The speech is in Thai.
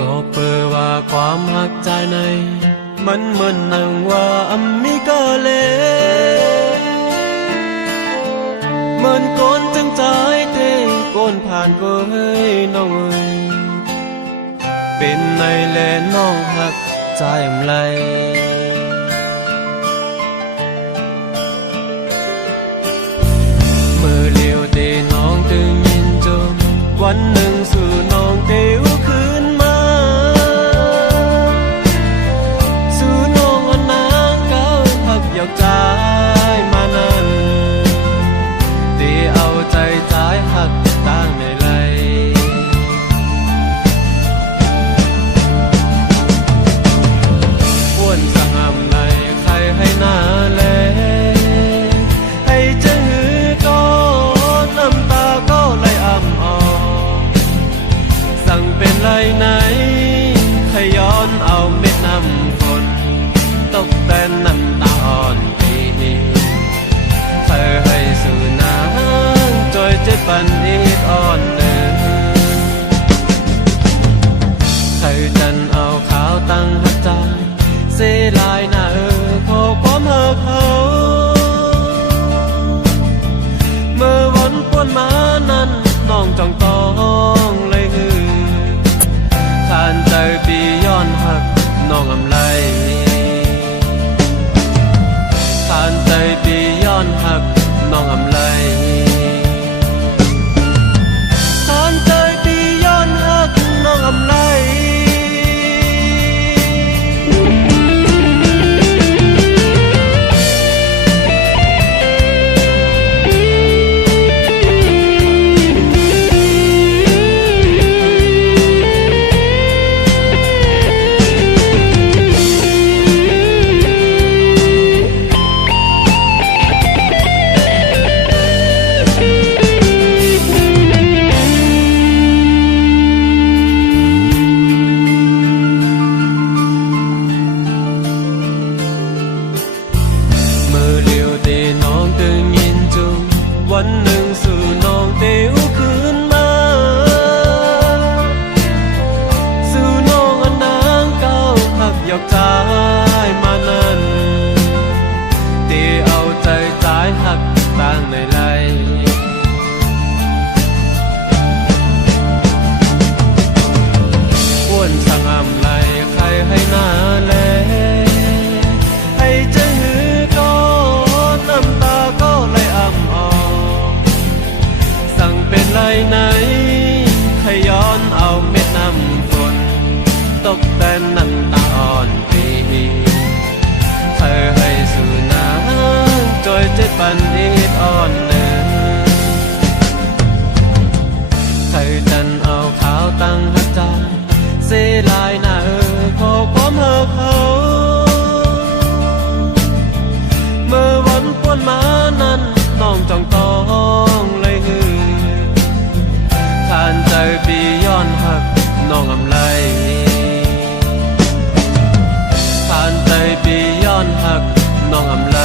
ก็เปิดว่าความหักใจในมันเหมือนนังว่าอัมมิกาเลเหมือนก้นจังใจเทก้นผ่านก็เฮ้ยน้องเอ้ยเป็นในแลน้องหักใจอำไรเมื่อเลี้ยวเตน้องตึงยินจมวันหนึ่งสู่น้องเตวคืนมาสู่น้องอันนางเก้าหักอยากใจมานั้นเตเอาใจใจหักตั้งในไหลวนสั่งอำไรใครให้หน้าแลให้เจะหือก็น้ำตาก็ไหลอ่ำออกสั่งเป็นไรไหนขย้อนเอาเม็ดน้ำฝนตกแต่น้ำตาอ่อนปีเธอให้สู่น้ำจอยเจ็ดปันอีกอ่อนเดินเธอจันเอาขาวตั้งหักใจเสียลายหน้าขอความเฮอเขาเมื่อวันปวนมานั้นน้องจ้องต้องเลยหือขานใจปีย้อนหักน้องอำไรขานใจปีย้อนหักน้องอำไรขานใจปีย้อนหักน้องอำไรวันหนึ่งสู่น้องเตวคืนมาสู่น้องอันนางเก้าหักอยากใจมานั้นเตเอาใจใจหักตั้งในไหลอ้วนสั่งอำไรใครให้หน้าแลให้เจะหือก็น้ำตาก็ไหลอ่ำออกสั่งเป็นไรไหนขย้อนเอาเม็ดน้ำฝนตกแต่น้ำตาอ่อนปีเธอให้สู่น้ำจอยเจ็ดปันอีกอ่อนเดินเธอจันเอาขาวตั้งหักใจเสียลายหน้าขอความเฮอเขาเมื่อวันปวนมานั้นน้องจ้องต้องเลยหือขานใจปีย้อนหักน้องอำไรขานใจปีย้อนหักน้องอำไร